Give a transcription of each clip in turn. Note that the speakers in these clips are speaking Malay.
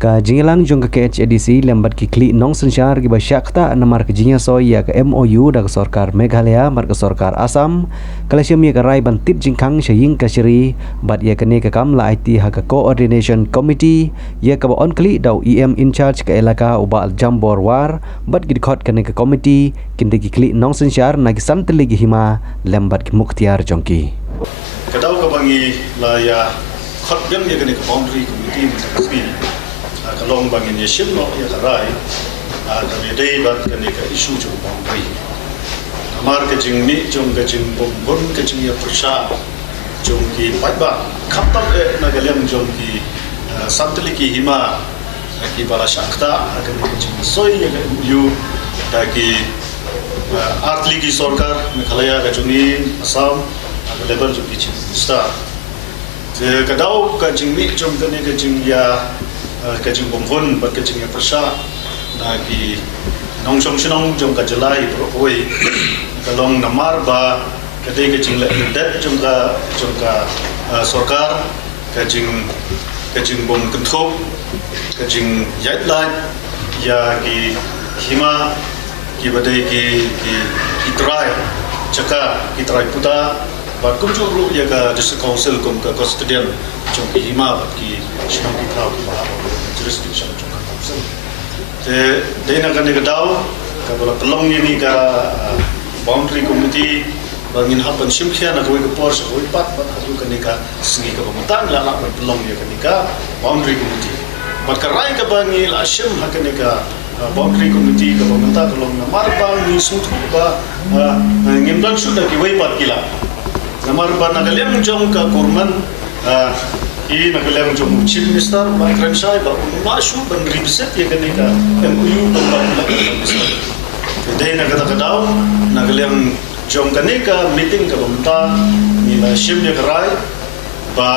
Ka jingilang jong ka KHADC lembat ki kli nong sensyar ki basyakta namar ke jinya soy ya ke MOU dak sarkar Meghalaya mar ke sarkar Assam kalasiam ya ke rai bantit jingkang sying ka syri bat ya kene ke kamla IT ha ka coordination committee ya ka on kli dau EM in charge ke elaka uba al jambor war bat ki khot kene ke committee kinde ki kli nong sensyar na ki santli ki hima lembat ki muktiar jongki kadau ka bangi la ya khot gam ya kene ke boundary committee mesti kalong bangin ya shimno ya karai kami dei bat kene ka issue jo boundary amar ke jingmi jong ke jing bom ke jing ya prasha jong ki paiba khatam na galem jong ki santli ki hima ki bala shakta akan ke jing soi ya yu ta ki artli ki sarkar Meghalaya ka jungin Assam aga level jo ki jing star je kadau ka jingmi jong kene ke jing ya kajing bomhon bat kajing yang persya na ki nong song sinong jong ka jelai oi kalong namar ba kadai kajing le dat jong ka sarkar kajing bom kenthop kajing yait lai ya ki hima ki badai ki try chaka ki try puta bat kum ru ya ka district council kum ka custodian jong ki hima bat ki sinong ki thau ki ba jurisdiction jong ka council te dena kan ni gadau ka bola pelong ni ka boundary committee bangin hapan simkhia na koi ka por sa koi pat hadu kan ni ka singi ka pematan la la pelong ni kan ni ka boundary committee bat ka rai ka bangi la sim ha kan ni ka boundary committee ka pematan kalong na marbang ni sut ba ngimdan sudah ki wai pat kila namar ba nagalem jong ka kurman i nagalem jong chief minister ba kremsai ba mashu ban revisit ya kanika MOU ba dai nagata kadau nagalem jong kanika meeting ka bamta ni la shim ya karai ba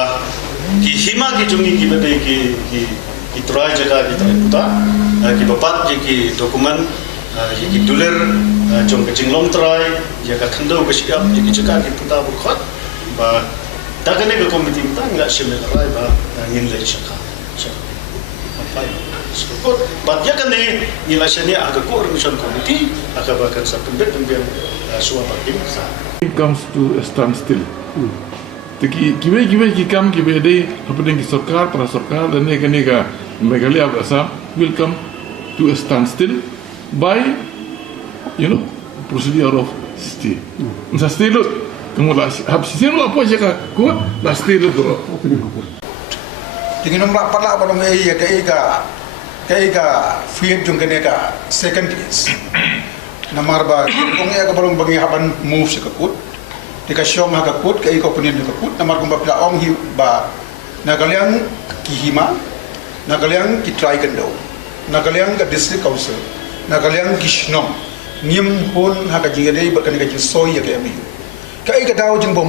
ki hima ki jongi ki bade ki try jaga ki try puta ki bapat ki dokumen ki duler jong kecing long try ya ka khando ka siap ki jaga ki puta burkhat ba takane ka committee ta enggak shimel rai ba ngin le shaka apa support ba ya kan ni la shani aga coordination committee aga ba kan sa pembet suwa ba kim sa it comes to a standstill tiki kiwe ki dei happening ki sarkar para sarkar dan ne ka Meghalaya Assam will come to a standstill by procedure of stay sa stay lo kamu lah habis sini lo apa je ka ko la stay lo tingin rapat lah pada mai ya ka fiat jung kene ka second case namar ba kung ya ka balong bangi haban move sa kakut tika syong ha kakut ka iko punin ka kakut namar kung ba ong hi ba nagalyang kihima nagalyang ki try kendo nagalyang ka district council nagalyang kishnong ngim hon ha ka jingade ba kan ka soy ya ka mi ka ika daw jing bom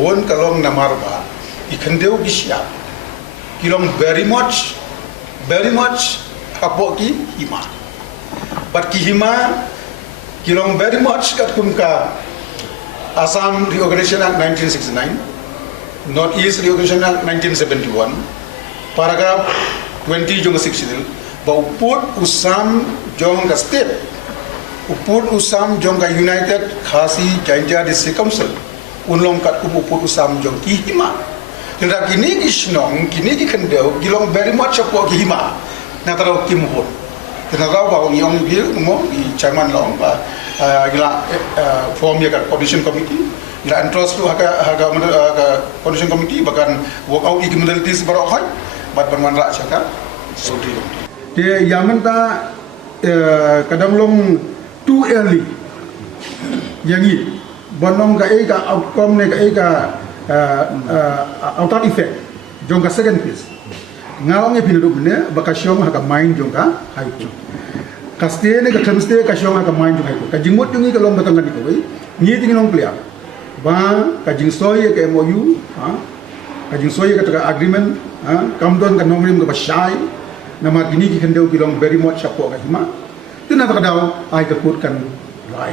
hon kalong namar ba ikandeu gisya kilong very much apo ki hima but ki hima kilong very much kat kun ka Assam Reorganization Act 1969 Northeast Reorganization Act 1971 paragraph 20 jong 60 ba uput usam jong ka state uput usam jong ka United Khasi Jaintia District Council unlong kat uput usam jong ki hima tenda kini kisnong kini ki kendau gilong very much apo ki hima na taro ki mohon tenda raw ba yong bi mo di chairman long ba gila form ya ka coordination committee gila interest tu haga coordination committee bahkan work out ki modalities baro hai bat banwan ra chaka sudi de yaman ta kadang long too early yangi bonong ka outcome ne ka outer effect jong ka second phase ngalong e pinu ne bakasyong ha ka mind jong ka haiku kaste ne ka thamste ka syong ha ka mind jong haiku ka jingmot jungi ka lom batang ni ko ni tingong clear ba ka jingsoy ka MOU ka jingsoy ka agreement kamdon ka nongrim ka bashai nama gini ki kendau kilong very much apo ka hima tina ka daw ai ka put kan rai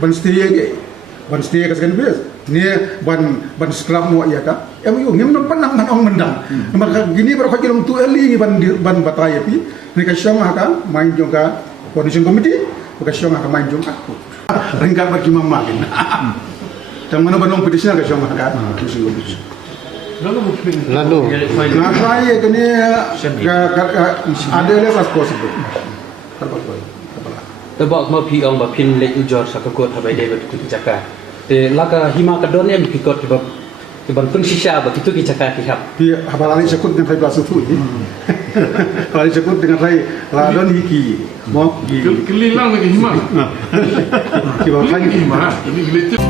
ban stay ka second phase ni ban scrum mo ya ka MOU ngem non panang man ong mendang maka gini baru kajilong tu eli ban bataya pi ni ka syong ka main jong ka coordination committee ka syong ka main jong aku ringkat bagi mama gin tang mana banong petition ka syong ka coordination committee lalu ngapai ke ni ada less as possible Tebak mau piang bapin lek ujor sakakot habai David kicaka. Te laka hima kadon em pikot tiban pun sisa begitu kicaka kihap. pi habalani sekut dengan rai plasu tu ni habalani sekut dengan rai ladon hiki mo Kelilang lagi hima. ki ba Kelilang hima. Ini gelitip.